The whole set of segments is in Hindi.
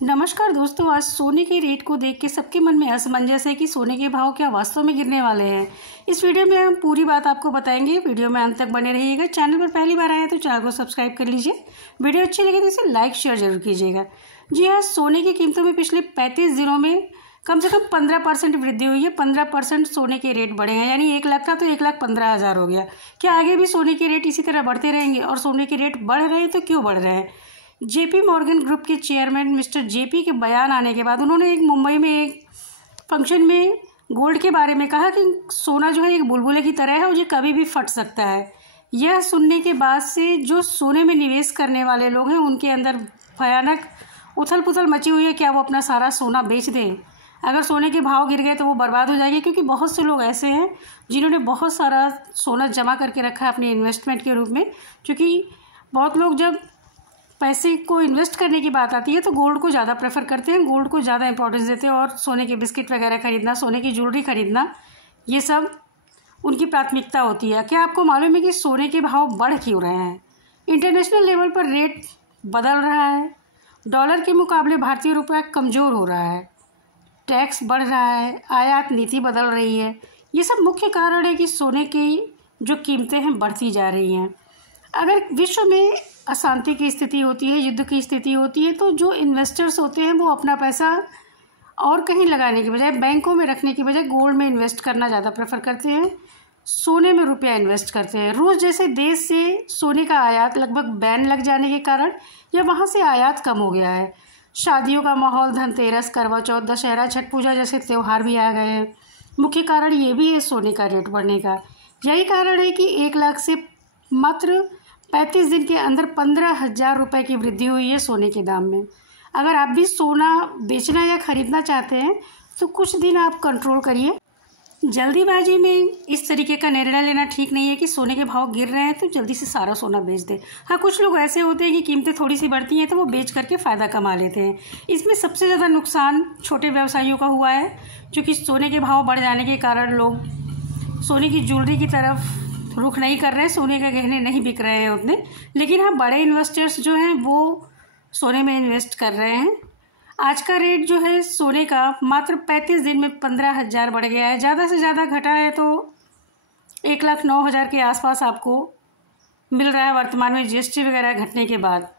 नमस्कार दोस्तों, आज सोने के रेट को देख के सबके मन में असमंजस है कि सोने के भाव क्या वास्तव में गिरने वाले हैं। इस वीडियो में हम पूरी बात आपको बताएंगे। वीडियो में अंत तक बने रहिएगा। चैनल पर पहली बार आए तो चैनल को सब्सक्राइब कर लीजिए। वीडियो अच्छी लगे तो इसे लाइक शेयर जरूर कीजिएगा। जी हाँ, सोने की कीमतों में पिछले 35 दिनों में कम से कम 15% वृद्धि हुई है। 15% सोने के रेट बढ़े हैं, यानी 1 लाख था तो 1,15,000 हो गया। क्या आगे भी सोने के रेट इसी तरह बढ़ते रहेंगे? और सोने के रेट बढ़ रहे हैं तो क्यों बढ़ रहे हैं? जेपी मॉर्गन ग्रुप के चेयरमैन मिस्टर जेपी के बयान आने के बाद उन्होंने एक मुंबई में एक फंक्शन में गोल्ड के बारे में कहा कि सोना जो है एक बुलबुले की तरह है और ये कभी भी फट सकता है। यह सुनने के बाद से जो सोने में निवेश करने वाले लोग हैं उनके अंदर भयानक उथल पुथल मची हुई है। क्या वो अपना सारा सोना बेच दें? अगर सोने के भाव गिर गए तो वो बर्बाद हो जाएंगे, क्योंकि बहुत से लोग ऐसे हैं जिन्होंने बहुत सारा सोना जमा करके रखा है अपने इन्वेस्टमेंट के रूप में। क्योंकि बहुत लोग जब पैसे को इन्वेस्ट करने की बात आती है तो गोल्ड को ज़्यादा प्रेफर करते हैं, गोल्ड को ज़्यादा इंपॉर्टेंस देते हैं और सोने के बिस्किट वगैरह खरीदना, सोने की ज्वेलरी खरीदना, ये सब उनकी प्राथमिकता होती है। क्या आपको मालूम है कि सोने के भाव बढ़ क्यों रहे हैं? इंटरनेशनल लेवल पर रेट बदल रहा है, डॉलर के मुकाबले भारतीय रुपया कमज़ोर हो रहा है, टैक्स बढ़ रहा है, आयात नीति बदल रही है। ये सब मुख्य कारण है कि सोने की जो कीमतें हैं बढ़ती जा रही हैं। अगर विश्व में अशांति की स्थिति होती है, युद्ध की स्थिति होती है, तो जो इन्वेस्टर्स होते हैं वो अपना पैसा और कहीं लगाने की बजाय, बैंकों में रखने की बजाय गोल्ड में इन्वेस्ट करना ज़्यादा प्रेफर करते हैं, सोने में रुपया इन्वेस्ट करते हैं। रूस जैसे देश से सोने का आयात लगभग बैन लग जाने के कारण या वहाँ से आयात कम हो गया है। शादियों का माहौल, धनतेरस, करवा चौथ, दशहरा, छठ पूजा जैसे त्यौहार भी आ गए हैं। मुख्य कारण ये भी है सोने का रेट बढ़ने का। यही कारण है कि 1 लाख से मात्र 35 दिन के अंदर 15,000 रुपये की वृद्धि हुई है सोने के दाम में। अगर आप भी सोना बेचना या ख़रीदना चाहते हैं तो कुछ दिन आप कंट्रोल करिए। जल्दीबाजी में इस तरीके का निर्णय लेना ठीक नहीं है कि सोने के भाव गिर रहे हैं तो जल्दी से सारा सोना बेच दें। हाँ, कुछ लोग ऐसे होते हैं कि कीमतें थोड़ी सी बढ़ती हैं तो वो बेच करके फ़ायदा कमा लेते हैं। इसमें सबसे ज़्यादा नुकसान छोटे व्यवसायियों का हुआ है, क्योंकि सोने के भाव बढ़ जाने के कारण लोग सोने की ज्वेलरी की तरफ रुख नहीं कर रहे हैं, सोने के गहने नहीं बिक रहे हैं उतने। लेकिन हाँ, बड़े इन्वेस्टर्स जो हैं वो सोने में इन्वेस्ट कर रहे हैं। आज का रेट जो है सोने का मात्र 35 दिन में 15,000 बढ़ गया है। ज़्यादा से ज़्यादा घटा है तो 1,09,000 के आसपास आपको मिल रहा है वर्तमान में, जीएसटी वगैरह घटने के बाद।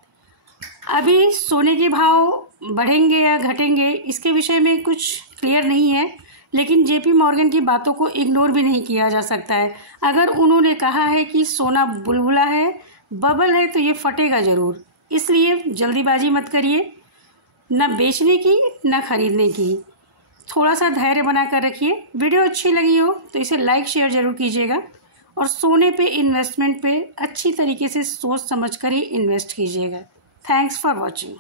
अभी सोने के भाव बढ़ेंगे या घटेंगे इसके विषय में कुछ क्लियर नहीं है, लेकिन जेपी मॉर्गन की बातों को इग्नोर भी नहीं किया जा सकता है। अगर उन्होंने कहा है कि सोना बुलबुला है, बबल है, तो ये फटेगा ज़रूर। इसलिए जल्दीबाजी मत करिए, न बेचने की न खरीदने की। थोड़ा सा धैर्य बना कर रखिए। वीडियो अच्छी लगी हो तो इसे लाइक शेयर ज़रूर कीजिएगा और सोने पे इन्वेस्टमेंट पे अच्छी तरीके से सोच समझ कर ही इन्वेस्ट कीजिएगा। Thanks for watching.